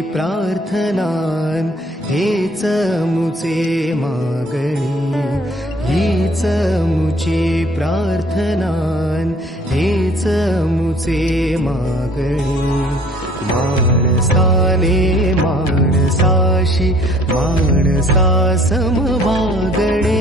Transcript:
प्रार्थनान हेच मुचे मागणी, हीच मुची प्रार्थनान हेच मुचे मागणी. माणसाने माणसाशी माणसा समभागणे,